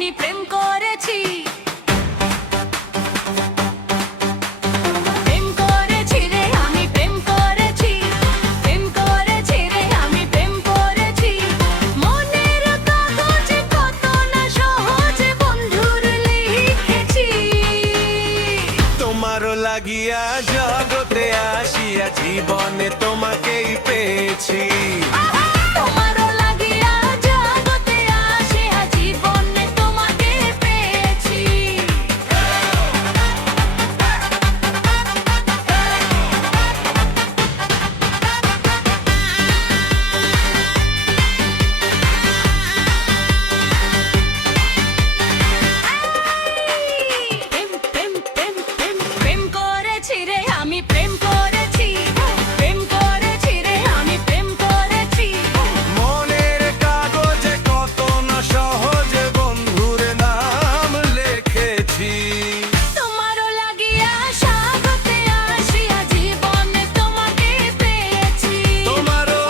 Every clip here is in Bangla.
আমি প্রেম করেছি। প্রেম করেছি রে আমি প্রেম করেছি, প্রেম করেছি রে আমি প্রেম করেছি। মনের কাগজে কত না সহজে বন্ধুর লিখেছি। তোমারও লাগিয়া জগতে আসিয়া জীবনে তোমাকেই পেয়েছি। তোমারও লাগিয়া জগতে আসিয়া জীবনে তোমাকে পেয়েছি। প্রেম প্রেম প্রেম প্রেম প্রেম করেছি রে আমি প্রেম করেছি, প্রেম করেছি রে আমি প্রেম করেছি। মনের কাগজে কত না সহজে বন্ধুর নাম লিখেছি। তোমারও লাগিয়া স্বাগতে আসিয়া জীবনে তোমাকে পেয়েছি। তোমারও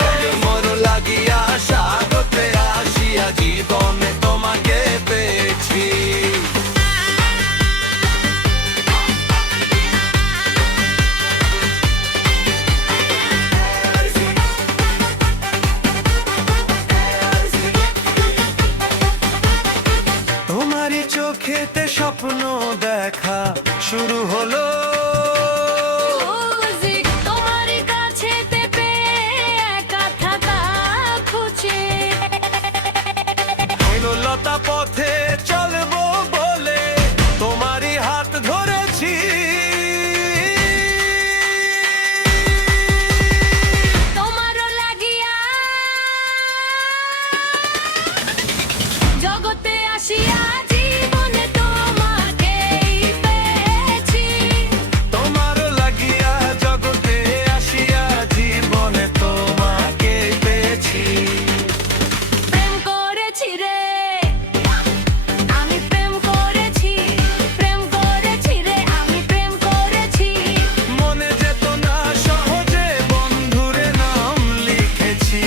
মন লাগিয়া স্বাগতে আসিয়া জীবনে তোমাকে পেয়েছি। তোমারই চোখেতে স্বপ্ন দেখা শুরু হলো। মিউজিক তোমার কাছেতে পেয়ে একা থাকা খুঁজে। লতা পথে চলবো বলে তোমারই হাত ধরেছি। তোমারও লাগিয়া জগতে আসিয়া জীবনে তোমাকেই পেয়েছি। তোমারও লাগিয়া জগতে আসিয়া জীবনে তোমাকে পেয়েছি। প্রেম করেছি রে আমি প্রেম করেছি, প্রেম করেছি রে আমি প্রেম করেছি। মনে যেত না সহজে বন্ধুরে নাম লিখেছি।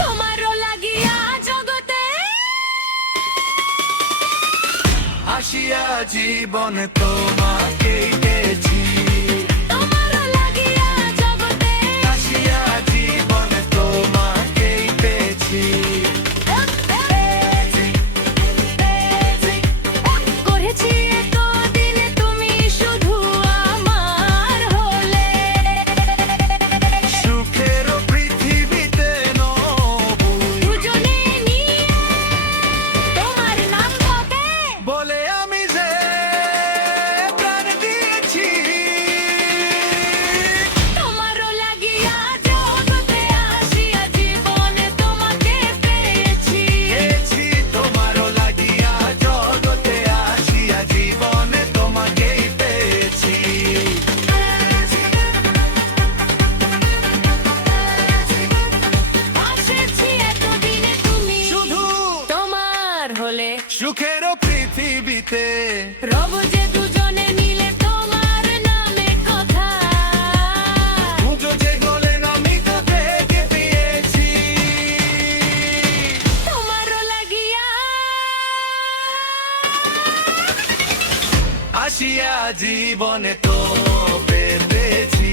তোমারও লাগিয়া জগতে আসিয়া জীবনে তোমাকেই পেয়েছি। তোমারও লাগিয়া জগতে আসিয়া জীবনে তোমাকেই পেয়েছি। করেছি এতদিন তুমি শুধু আমার হলে। সুখের পৃথিবীতে নবুই দুজনে নিয়ে তোমার নাম বলে বলে আমি যে প্রাণ দিয়েছি। তোমারও লাগিয়া জগতে আসিয়া জীবনে তোমাকে পেয়েছি। পেয়েছি তোমারও লাগিয়া জগতে আসিয়া জীবনে তোমাকেই পেয়েছি। আসেছি এতদিনে তুমি শুধু তোমার হলে। সুখের পৃথিবীতে রব যে দুজনে মিলে তোমার নামে কথা। পুজো যে গলে আমি তো দেখে পেয়েছি। তোমারও লাগিয়া আসিয়া জীবনে তো পেয়েছি।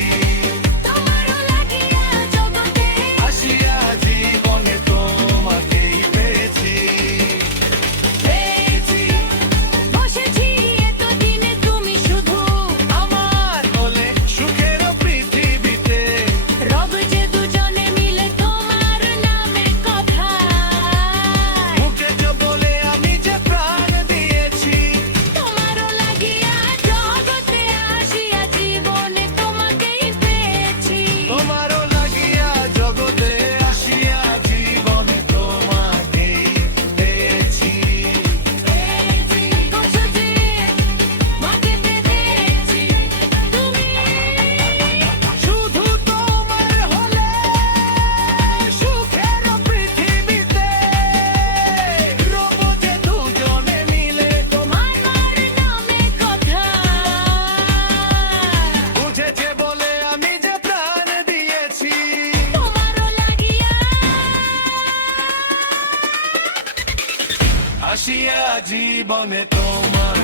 তোমারও লাগিয়া জগতে আসিয়া জীবনে তোমাকেই পেয়েছি। পেয়েছি বসেছি এতদিনে তুমি শুধু আমার হলে সুখের পৃথিবীতে রব যে দুজনে মিলে তোমার নামে কথা। মুখে যে বলে আমি যে প্রাণ দিয়েছি। তোমারও লাগিয়া জগতে আসিয়া জীবনে তোমাকে আছি আজীবনে তোমার